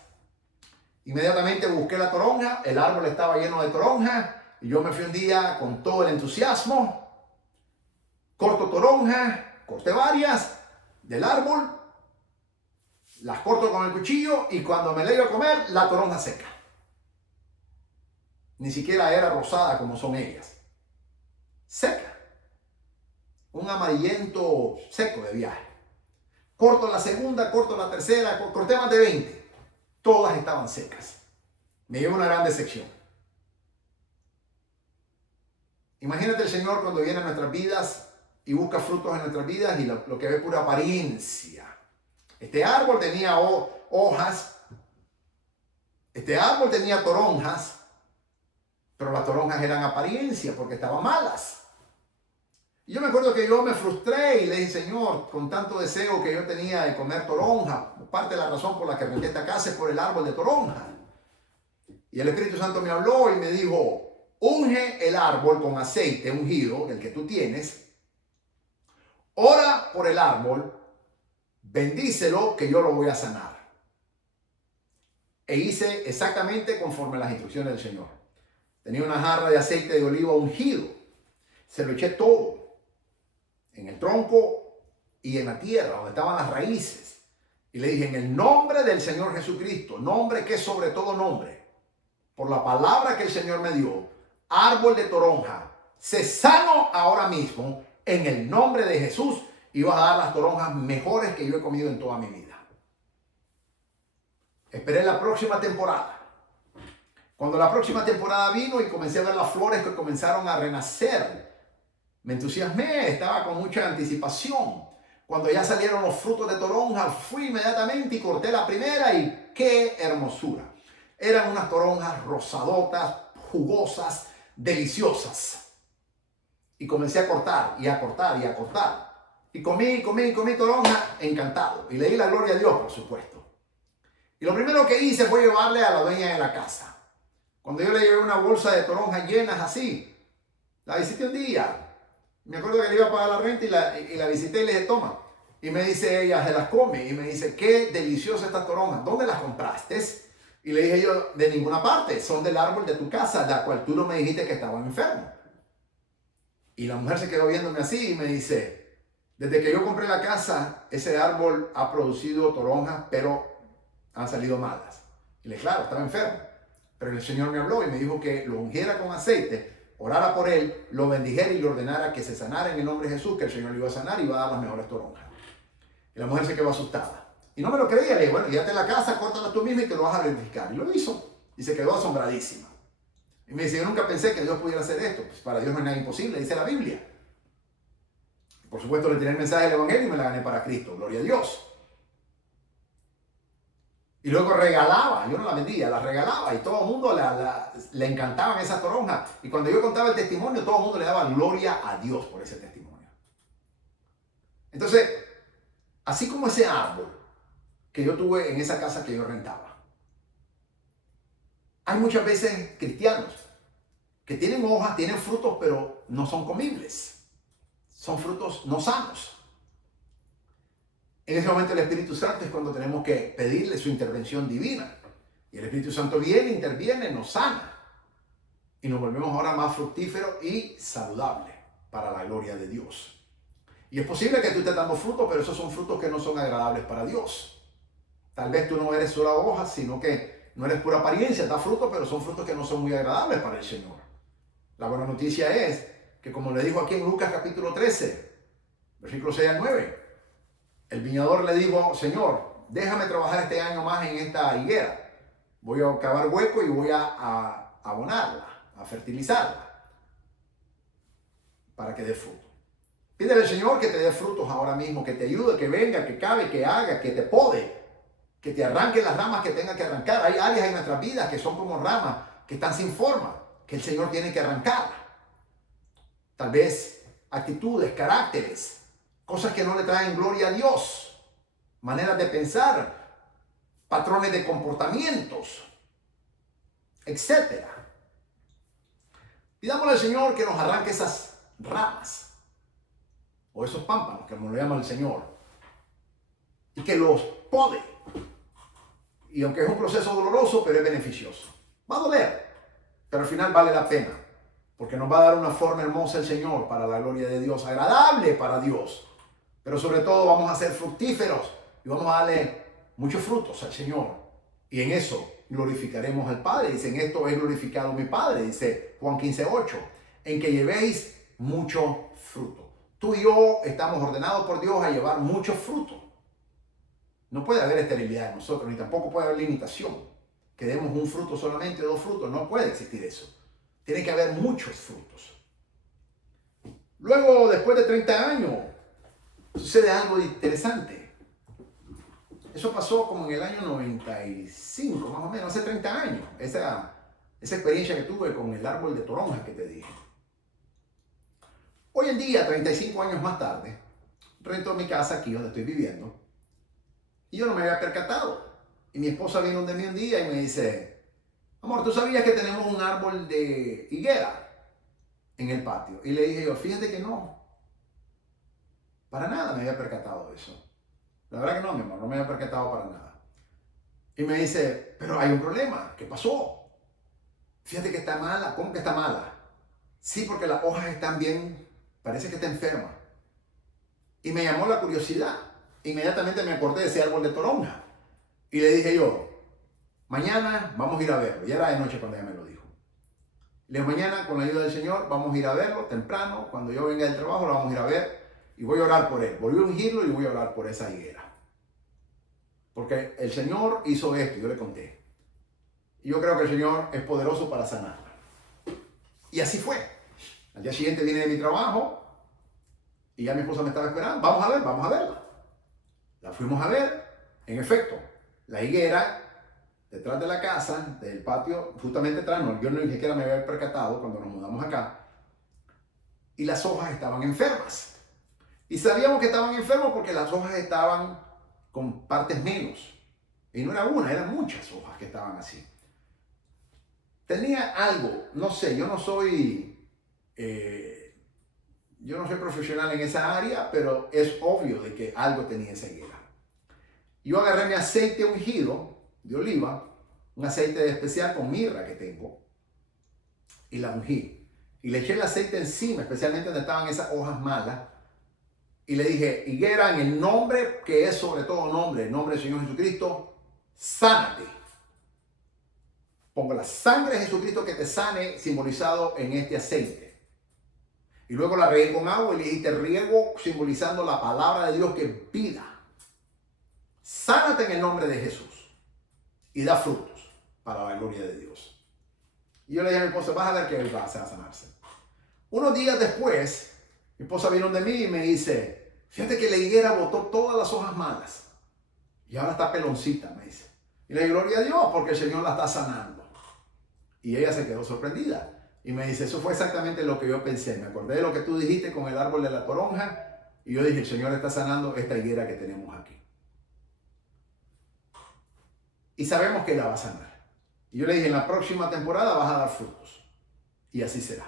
Inmediatamente busqué la toronja, el árbol estaba lleno de toronja, y yo me fui un día con todo el entusiasmo, corto toronja, corté varias del árbol, las corto con el cuchillo, y cuando me la iba a comer, la toronja seca. Ni siquiera era rosada como son ellas. Seca. Un amarillento seco de viaje. Corto la segunda, corto la tercera, corté más de 20. Todas estaban secas. Me llevó una gran decepción. Imagínate el Señor cuando viene a nuestras vidas y busca frutos en nuestras vidas y lo que ve es pura apariencia. Este árbol tenía hojas. Este árbol tenía toronjas, pero las toronjas eran apariencia porque estaban malas. Y yo me acuerdo que yo me frustré y le dije, Señor, con tanto deseo que yo tenía de comer toronja, parte de la razón por la que renté esta casa es por el árbol de toronja. Y el Espíritu Santo me habló y me dijo, unge el árbol con aceite ungido, el que tú tienes, ora por el árbol, bendícelo que yo lo voy a sanar. E hice exactamente conforme a las instrucciones del Señor. Tenía una jarra de aceite de oliva ungido, se lo eché todo, en el tronco y en la tierra, donde estaban las raíces. Y le dije, en el nombre del Señor Jesucristo, nombre que es sobre todo nombre, por la palabra que el Señor me dio, árbol de toronja, sé sano ahora mismo, en el nombre de Jesús, y vas a dar las toronjas mejores que yo he comido en toda mi vida. Esperé la próxima temporada. Cuando la próxima temporada vino y comencé a ver las flores que comenzaron a renacer, me entusiasmé, estaba con mucha anticipación. Cuando ya salieron los frutos de toronja, fui inmediatamente y corté la primera y ¡qué hermosura! Eran unas toronjas rosadotas, jugosas, deliciosas. Y comencé a cortar y a cortar y a cortar. Y comí toronja encantado. Y le di la gloria a Dios, por supuesto. Y lo primero que hice fue llevarle a la dueña de la casa. Cuando yo le llevé una bolsa de toronjas llenas así, la visité un día. Me acuerdo que le iba a pagar la renta y la visité y le dije, toma. Y me dice ella, se las come. Y me dice, qué deliciosa esta toronja. ¿Dónde las compraste? Y le dije yo, de ninguna parte. Son del árbol de tu casa, la cual tú no me dijiste que estaba enfermo. Y la mujer se quedó viéndome así y me dice, desde que yo compré la casa, ese árbol ha producido toronjas, pero han salido malas. Y le dije, claro, estaba enfermo. Pero el Señor me habló y me dijo que lo ungiera con aceite, orara por él, lo bendijera y le ordenara que se sanara en el nombre de Jesús, que el Señor le iba a sanar y iba a dar las mejores toronjas. Y la mujer se quedó asustada. Y no me lo creía, le dije, bueno, llévate a la casa, córtala tú misma y te lo vas a verificar. Y lo hizo. Y se quedó asombradísima. Y me dice, yo nunca pensé que Dios pudiera hacer esto. Pues para Dios no es nada imposible, dice la Biblia. Por supuesto, le tiré el mensaje del Evangelio y me la gané para Cristo. Gloria a Dios. Y luego regalaba, yo no la vendía, la regalaba y todo el mundo le encantaban esas toronjas. Y cuando yo contaba el testimonio, todo el mundo le daba gloria a Dios por ese testimonio. Entonces, así como ese árbol que yo tuve en esa casa que yo rentaba, hay muchas veces cristianos que tienen hojas, tienen frutos, pero no son comibles. Son frutos no sanos. En ese momento el Espíritu Santo es cuando tenemos que pedirle su intervención divina. Y el Espíritu Santo viene, interviene, nos sana. Y nos volvemos ahora más fructíferos y saludables para la gloria de Dios. Y es posible que tú estés dando frutos, pero esos son frutos que no son agradables para Dios. Tal vez tú no eres sola hoja, sino que no eres pura apariencia, da frutos, pero son frutos que no son muy agradables para el Señor. La buena noticia es que, como le dijo aquí en Lucas capítulo 13, versículos 6 al 9, el viñador le dijo, Señor, déjame trabajar este año más en esta higuera. Voy a cavar hueco y voy a abonarla, a fertilizarla, para que dé fruto. Pídele al Señor que te dé frutos ahora mismo, que te ayude, que venga, que cabe, que haga, que te pode, que te arranque las ramas que tenga que arrancar. Hay áreas en nuestras vidas que son como ramas, que están sin forma, que el Señor tiene que arrancar. Tal vez actitudes, caracteres, cosas que no le traen gloria a Dios, maneras de pensar, patrones de comportamientos, etc. Pidámosle al Señor que nos arranque esas ramas o esos pámpanos, como lo llama el Señor, y que los pode. Y aunque es un proceso doloroso, pero es beneficioso. Va a doler, pero al final vale la pena, porque nos va a dar una forma hermosa el Señor para la gloria de Dios, agradable para Dios. Pero sobre todo vamos a ser fructíferos y vamos a darle muchos frutos al Señor. Y en eso glorificaremos al Padre. Dice, en esto es glorificado mi Padre, dice Juan 15:8, en que llevéis mucho fruto. Tú y yo estamos ordenados por Dios a llevar mucho fruto. No puede haber esterilidad en nosotros, ni tampoco puede haber limitación. Que demos un fruto solamente, 2 frutos, no puede existir eso. Tiene que haber muchos frutos. Luego, después de 30 años, sucede algo interesante. Eso pasó como en el año 95, más o menos, hace 30 años. Esa experiencia que tuve con el árbol de toronja que te dije. Hoy en día, 35 años más tarde, rento mi casa aquí donde estoy viviendo y yo no me había percatado. Y mi esposa vino donde mí un día y me dice, amor, ¿tú sabías que tenemos un árbol de higuera en el patio? Y le dije yo, fíjate que no, para nada me había percatado de eso. La verdad que no, mi amor, no me había percatado para nada. Y me dice, pero hay un problema, ¿qué pasó? Fíjate que está mala. ¿Cómo que está mala? Sí, porque las hojas están bien, parece que está enferma. Y me llamó la curiosidad. Inmediatamente me acordé de ese árbol de toronja. Y le dije yo, mañana vamos a ir a verlo. Ya era de noche cuando ella me lo dijo. Le dije, mañana con la ayuda del Señor vamos a ir a verlo temprano. Cuando yo venga del trabajo lo vamos a ir a ver y voy a orar por él. Voy a ungirlo y voy a orar por esa higuera. Porque el Señor hizo esto, yo le conté. Y yo creo que el Señor es poderoso para sanarla. Y así fue. Al día siguiente vine de mi trabajo y ya mi esposa me estaba esperando. Vamos a verla. La fuimos a ver. En efecto, la higuera detrás de la casa, del patio, justamente atrás, no, yo ni siquiera me había percatado cuando nos mudamos acá. Y las hojas estaban enfermas. Y sabíamos que estaban enfermas porque las hojas estaban con partes menos. Y no era una, eran muchas hojas que estaban así. Tenía algo, no sé, yo no soy profesional en esa área, pero es obvio de que algo tenía esa higuera. Yo agarré mi aceite ungido de oliva, un aceite especial con mirra que tengo, y la ungí. Y le eché el aceite encima, especialmente donde estaban esas hojas malas, y le dije, higuera, en el nombre que es sobre todo nombre, el nombre del Señor Jesucristo, sánate. Pongo la sangre de Jesucristo que te sane, simbolizado en este aceite. Y luego la regué con agua y le dije, te riego simbolizando la palabra de Dios que es vida. Sánate en el nombre de Jesús y da frutos para la gloria de Dios. Y yo le dije a mi esposa, vas a ver que él va a sanarse. Unos días después, mi esposa vino de mí y me dice, fíjate que la higuera botó todas las hojas malas y ahora está peloncita, me dice. Y le dije, gloria a Dios, porque el Señor la está sanando. Y ella se quedó sorprendida. Y me dice, eso fue exactamente lo que yo pensé. Me acordé de lo que tú dijiste con el árbol de la toronja. Y yo dije, el Señor está sanando esta higuera que tenemos aquí. Y sabemos que la va a sanar. Y yo le dije, en la próxima temporada vas a dar frutos. Y así será.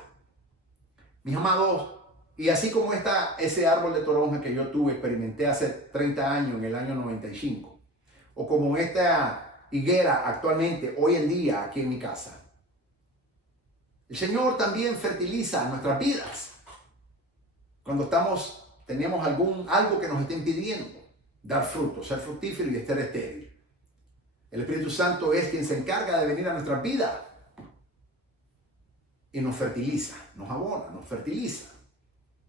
Mis amados, y así como ese árbol de toronja que yo experimenté hace 30 años, en el año 95. O como esta higuera actualmente, hoy en día, aquí en mi casa. El Señor también fertiliza nuestras vidas. Cuando tenemos algo que nos esté impidiendo dar fruto, ser fructífero y estar estéril. El Espíritu Santo es quien se encarga de venir a nuestras vidas y nos fertiliza, nos abona, nos fertiliza.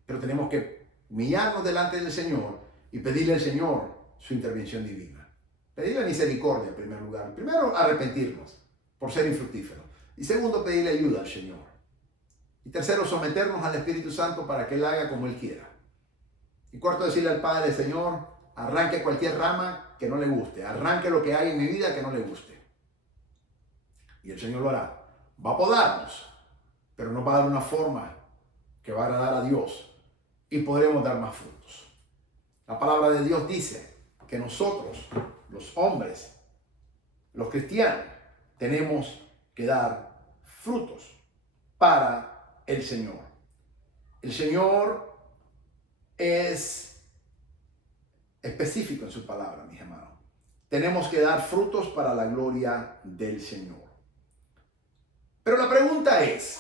Pero tenemos que humillarnos delante del Señor y pedirle al Señor su intervención divina. Pedirle misericordia en primer lugar. Primero, arrepentirnos por ser infructíferos. Y segundo, pedirle ayuda al Señor. Y tercero, someternos al Espíritu Santo para que Él haga como Él quiera. Y cuarto, decirle al Padre, Señor, arranque cualquier rama que no le guste. Arranque lo que hay en mi vida que no le guste. Y el Señor lo hará. Va a podarnos, pero nos va a dar una forma que va a agradar a Dios. Y podremos dar más frutos. La palabra de Dios dice que nosotros, los hombres, los cristianos, tenemos que dar frutos para el Señor. El Señor es específico en su palabra, mis hermanos. Tenemos que dar frutos para la gloria del Señor. Pero la pregunta es,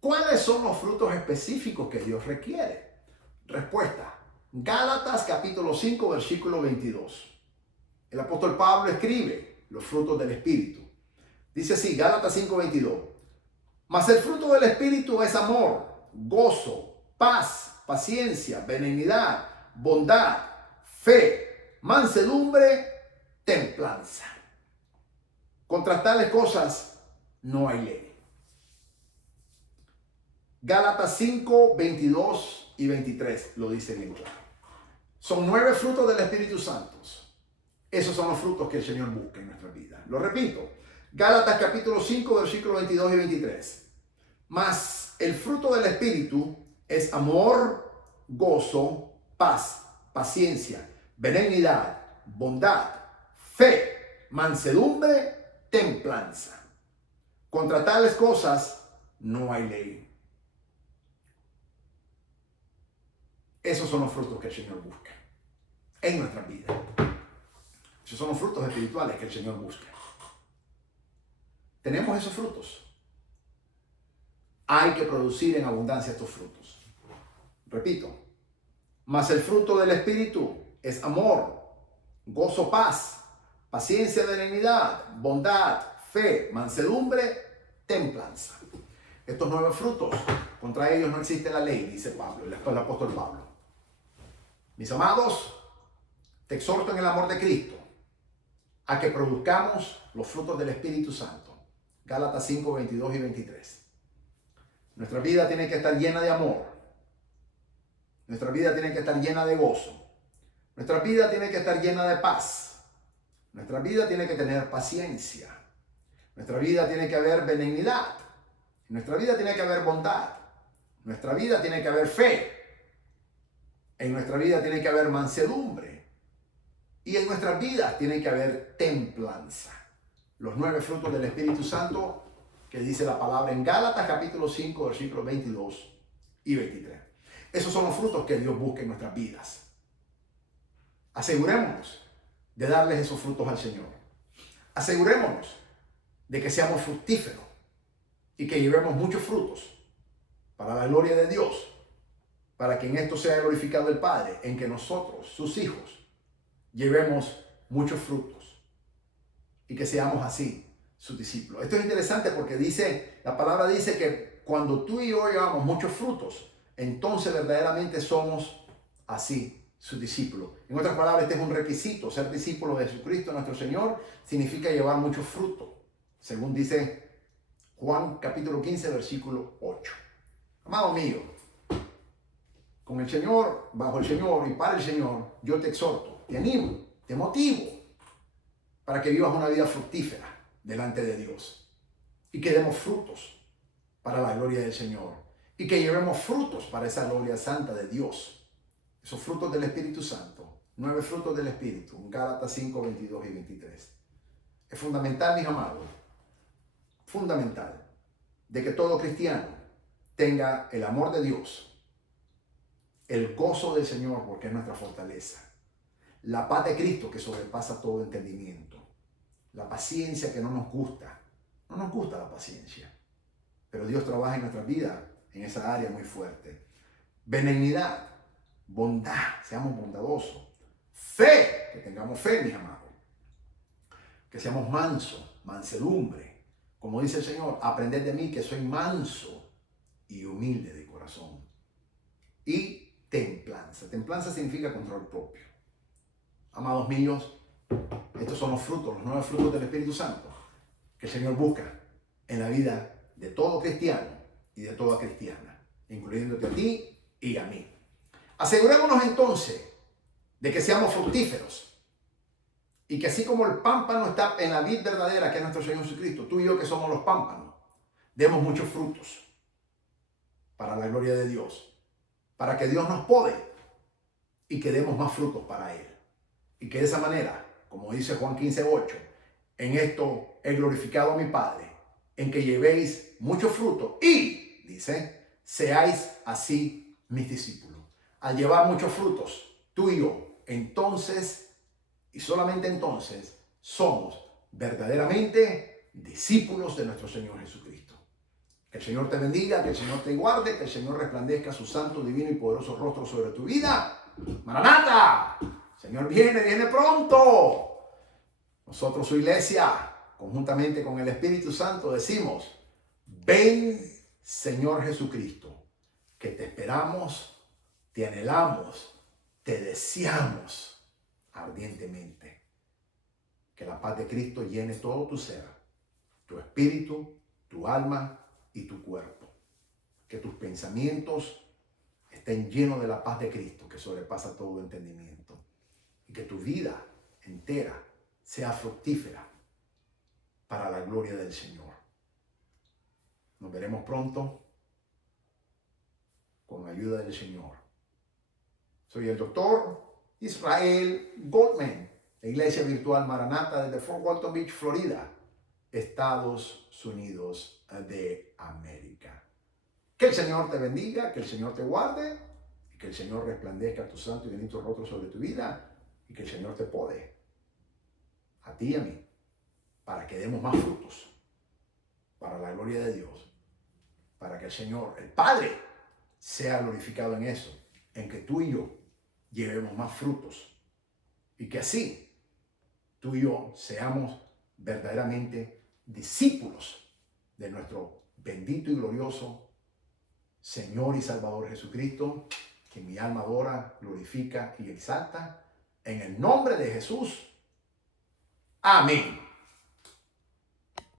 ¿cuáles son los frutos específicos que Dios requiere? Respuesta, Gálatas capítulo 5, versículo 22. El apóstol Pablo escribe los frutos del Espíritu. Dice así, Gálatas 5, 22. Mas el fruto del Espíritu es amor, gozo, paz, paciencia, benignidad, bondad, fe, mansedumbre, templanza. Contra tales cosas no hay ley. Gálatas 5, 22 y 23 lo dice bien claro. Son 9 frutos del Espíritu Santo. Esos son los frutos que el Señor busca en nuestra vida. Lo repito. Gálatas capítulo 5, versículos 22 y 23. Mas el fruto del Espíritu es amor, gozo, paz, paciencia, benignidad, bondad, fe, mansedumbre, templanza. Contra tales cosas no hay ley. Esos son los frutos que el Señor busca en nuestra vida. Esos son los frutos espirituales que el Señor busca. Tenemos esos frutos. Hay que producir en abundancia estos frutos. Repito, mas el fruto del Espíritu es amor, gozo, paz, paciencia, benignidad, bondad, fe, mansedumbre, templanza. Estos 9 frutos, contra ellos no existe la ley, dice Pablo, el apóstol Pablo. Mis amados, te exhorto en el amor de Cristo a que produzcamos los frutos del Espíritu Santo. Gálatas 5, 22 y 23. Nuestra vida tiene que estar llena de amor. Nuestra vida tiene que estar llena de gozo. Nuestra vida tiene que estar llena de paz. Nuestra vida tiene que tener paciencia. Nuestra vida tiene que haber benignidad. Nuestra vida tiene que haber bondad. Nuestra vida tiene que haber fe. En nuestra vida tiene que haber mansedumbre. Y en nuestras vidas tiene que haber templanza. Los 9 frutos del Espíritu Santo que dice la palabra en Gálatas capítulo 5, versículos 22 y 23. Esos son los frutos que Dios busca en nuestras vidas. Asegurémonos de darles esos frutos al Señor. Asegurémonos de que seamos fructíferos y que llevemos muchos frutos para la gloria de Dios, para que en esto sea glorificado el Padre, en que nosotros, sus hijos, llevemos muchos frutos y que seamos así sus discípulos. Esto es interesante porque la palabra dice que cuando tú y yo llevamos muchos frutos, entonces verdaderamente somos así sus discípulos. En otras palabras, este es un requisito. Ser discípulo de Jesucristo, nuestro Señor, significa llevar mucho fruto, según dice Juan capítulo 15, versículo 8. Amado mío, con el Señor, bajo el Señor y para el Señor, yo te exhorto, te animo, te motivo para que vivas una vida fructífera delante de Dios y que demos frutos para la gloria del Señor y que llevemos frutos para esa gloria santa de Dios. Esos frutos del Espíritu Santo, 9 frutos del Espíritu, en Gálatas 5, 22 y 23. Es fundamental, mis amados, fundamental, de que todo cristiano tenga el amor de Dios, el gozo del Señor, porque es nuestra fortaleza, la paz de Cristo que sobrepasa todo entendimiento, la paciencia que no nos gusta la paciencia, pero Dios trabaja en nuestra vida en esa área muy fuerte. Benignidad, bondad, seamos bondadosos, fe, que tengamos fe, mis amados, que seamos mansos, mansedumbre, como dice el Señor, aprended de mí que soy manso y humilde de corazón, y templanza. Templanza significa control propio. Amados míos, estos son los frutos, los 9 frutos del Espíritu Santo que el Señor busca en la vida de todo cristiano y de toda cristiana, incluyéndote a ti y a mí. Asegurémonos entonces de que seamos fructíferos y que así como el pámpano está en la vid verdadera, que es nuestro Señor Jesucristo, tú y yo que somos los pámpanos, demos muchos frutos para la gloria de Dios, para que Dios nos pode y que demos más frutos para Él. Y que de esa manera, como dice Juan 15:8, en esto he glorificado a mi Padre, en que llevéis mucho fruto y, dice, seáis así mis discípulos. Al llevar muchos frutos, tú y yo, entonces, y solamente entonces, somos verdaderamente discípulos de nuestro Señor Jesucristo. Que el Señor te bendiga, que el Señor te guarde, que el Señor resplandezca su santo, divino y poderoso rostro sobre tu vida. ¡Maranata! Señor viene pronto. Nosotros, su iglesia, conjuntamente con el Espíritu Santo, decimos: ven, Señor Jesucristo, que te esperamos, te anhelamos, te deseamos ardientemente. Que la paz de Cristo llene todo tu ser, tu espíritu, tu alma y tu cuerpo. Que tus pensamientos estén estén llenos de la paz de Cristo que sobrepasa todo entendimiento. Y que tu vida entera sea fructífera para la gloria del Señor. Nos veremos pronto con la ayuda del Señor. Soy el doctor Israel Goldman, de Iglesia Virtual Maranata desde Fort Walton Beach, Florida, Estados Unidos de América. Que el Señor te bendiga, que el Señor te guarde y que el Señor resplandezca tu santo y bendito rostro sobre tu vida y que el Señor te pode a ti y a mí para que demos más frutos para la gloria de Dios, para que el Señor, el Padre, sea glorificado en eso, en que tú y yo llevemos más frutos y que así tú y yo seamos verdaderamente discípulos de nuestro bendito y glorioso Señor y Salvador Jesucristo, que mi alma adora, glorifica y exalta, en el nombre de Jesús. Amén.